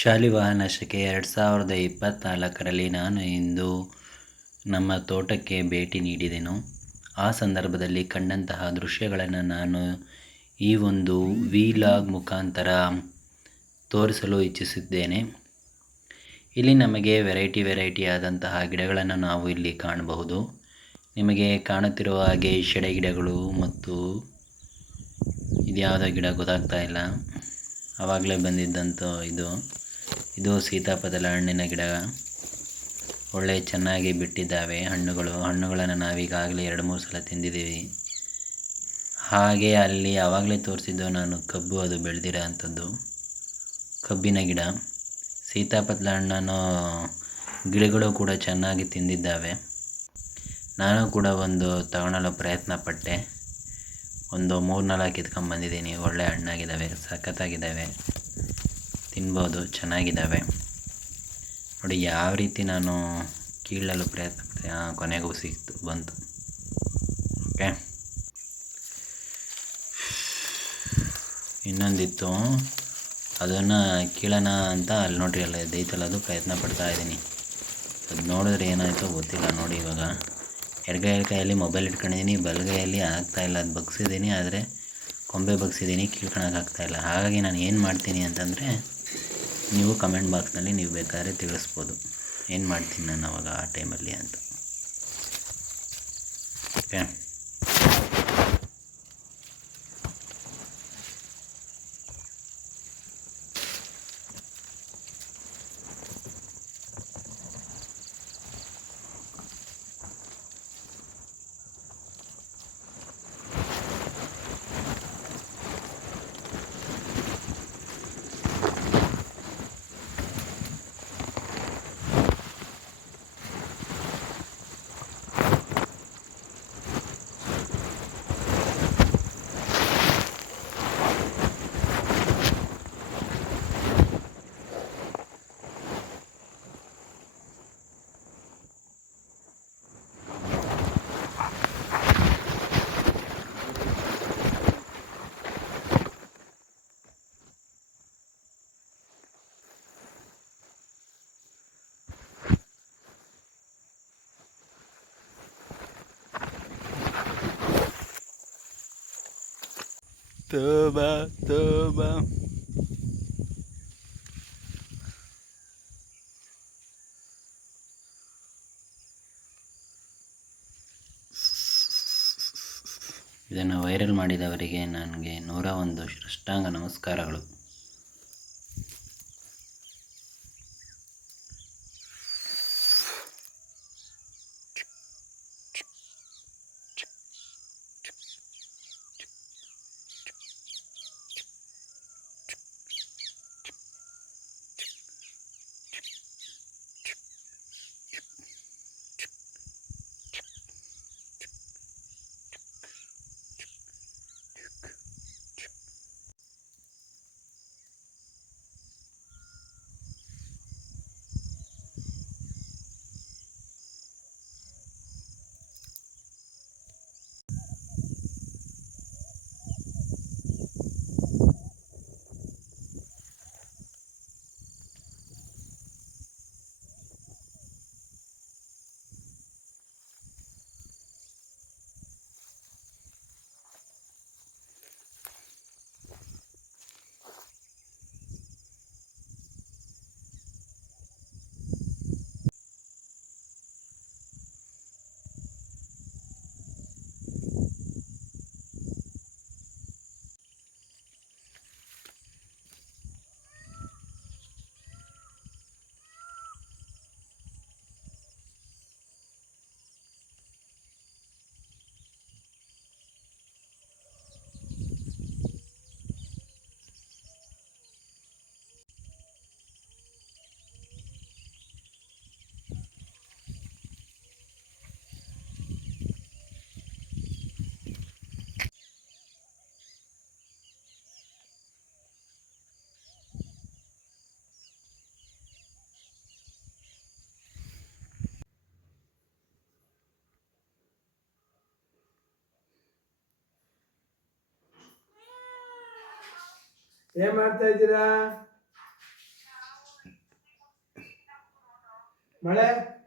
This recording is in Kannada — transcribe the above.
ಶಾಲಿವಾಹನ ಶಕೆ 2024ರಲ್ಲಿ ನಾನು ಇಂದು ನಮ್ಮ ತೋಟಕ್ಕೆ ಭೇಟಿ ನೀಡಿದೆನು. ಆ ಸಂದರ್ಭದಲ್ಲಿ ಕಂಡಂತಹ ದೃಶ್ಯಗಳನ್ನು ನಾನು ಈ ಒಂದು ವಿಲಾಗ್ ಮುಖಾಂತರ ತೋರಿಸಲು ಇಚ್ಛಿಸಿದ್ದೇನೆ. ಇಲ್ಲಿ ನಮಗೆ ವೆರೈಟಿ ಆದಂತಹ ಗಿಡಗಳನ್ನು ನಾವು ಇಲ್ಲಿ ಕಾಣಬಹುದು. ನಿಮಗೆ ಕಾಣುತ್ತಿರುವ ಹಾಗೆ ಶೆಡೆ ಗಿಡಗಳು ಮತ್ತು ಇದ್ಯಾವುದೋ ಗಿಡ ಗೊತ್ತಾಗ್ತಾ ಇಲ್ಲ, ಆವಾಗಲೇ ಬಂದಿದ್ದಂಥ ಇದು ಸೀತಾಫಲ ಹಣ್ಣಿನ ಗಿಡ. ಒಳ್ಳೆ ಚೆನ್ನಾಗಿ ಬಿಟ್ಟಿದ್ದಾವೆ ಹಣ್ಣುಗಳನ್ನು ನಾವೀಗಾಗಲೇ 2-3 ಸಲ ತಿಂದಿದ್ದೀವಿ. ಹಾಗೆ ಅಲ್ಲಿ ಆವಾಗಲೇ ತೋರಿಸಿದ್ದು ನಾನು ಕಬ್ಬು, ಅದು ಬೆಳೆದಿರೋ ಅಂಥದ್ದು ಕಬ್ಬಿನ ಗಿಡ. ಸೀತಾಫಲ ಹಣ್ಣನ್ನು ಗಿಡಗಳು ಕೂಡ ಚೆನ್ನಾಗಿ ತಿಂದಿದ್ದಾವೆ. ನಾನು ಕೂಡ ಒಂದು ತಗೊಳ್ಳಲು ಪ್ರಯತ್ನ ಪಟ್ಟೆ. ಒಂದು 3-4 ಕಿತ್ಕೊಂಡ್ಬಂದಿದ್ದೀನಿ. ಒಳ್ಳೆ ಹಣ್ಣಾಗಿದ್ದಾವೆ, ಸಖತ್ತಾಗಿದ್ದಾವೆ, ತಿನ್ಬೋದು, ಚೆನ್ನಾಗಿದ್ದಾವೆ. ನೋಡಿ ಯಾವ ರೀತಿ ನಾನು ಕೀಳಲು ಪ್ರಯತ್ನ ಪಟ್ಟೆ. ಕೊನೆಗೂ ಬಂತು. ಓಕೆ, ಇನ್ನೊಂದಿತ್ತು, ಅದನ್ನು ಕೀಳೋಣ ಅಂತ ಅಲ್ಲಿ ನೋಡ್ರಿ, ಅಲ್ಲ ದೈತಲ್ಲ, ಅದು ಪ್ರಯತ್ನ ಪಡ್ತಾ ಇದ್ದೀನಿ. ಅದು ನೋಡಿದ್ರೆ ಏನಾಯಿತೋ ಗೊತ್ತಿಲ್ಲ. ನೋಡಿ ಇವಾಗ ಎಡಗೈಯಲ್ಲಿ ಮೊಬೈಲ್ ಇಟ್ಕೊಂಡಿದ್ದೀನಿ, ಬಲಗೈಯಲ್ಲಿ ಆಗ್ತಾಯಿಲ್ಲ. ಅದು ಬಗ್ಸಿದ್ದೀನಿ, ಆದರೆ ಕೊಂಬೆ ಬಗ್ಸಿದ್ದೀನಿ, ಕೀಳ್ಕೊಳಕ್ಕಾಗ್ತಾಯಿಲ್ಲ. ಹಾಗಾಗಿ ನಾನು ಏನು ಮಾಡ್ತೀನಿ ಅಂತಂದರೆ, ನೀವು ಕಮೆಂಟ್ ಬಾಕ್ಸ್ನಲ್ಲಿ ನೀವು ಬೇಕಾದ್ರೆ ತಿಳಿಸ್ಬೋದು ಏನು ಮಾಡ್ತೀನಿ ನಾನು ಅವಾಗ ಆ ಟೈಮಲ್ಲಿ ಅಂತ. ಓಕೆ, ತೋಬಾ ಇದನ್ನು ವೈರಲ್ ಮಾಡಿದವರಿಗೆ ನನಗೆ 101 ಸಾಷ್ಟಾಂಗ ನಮಸ್ಕಾರಗಳು. ಏನ್ ಮಾಡ್ತಾ ಇದ್ದೀರಾ? ಮಳೆ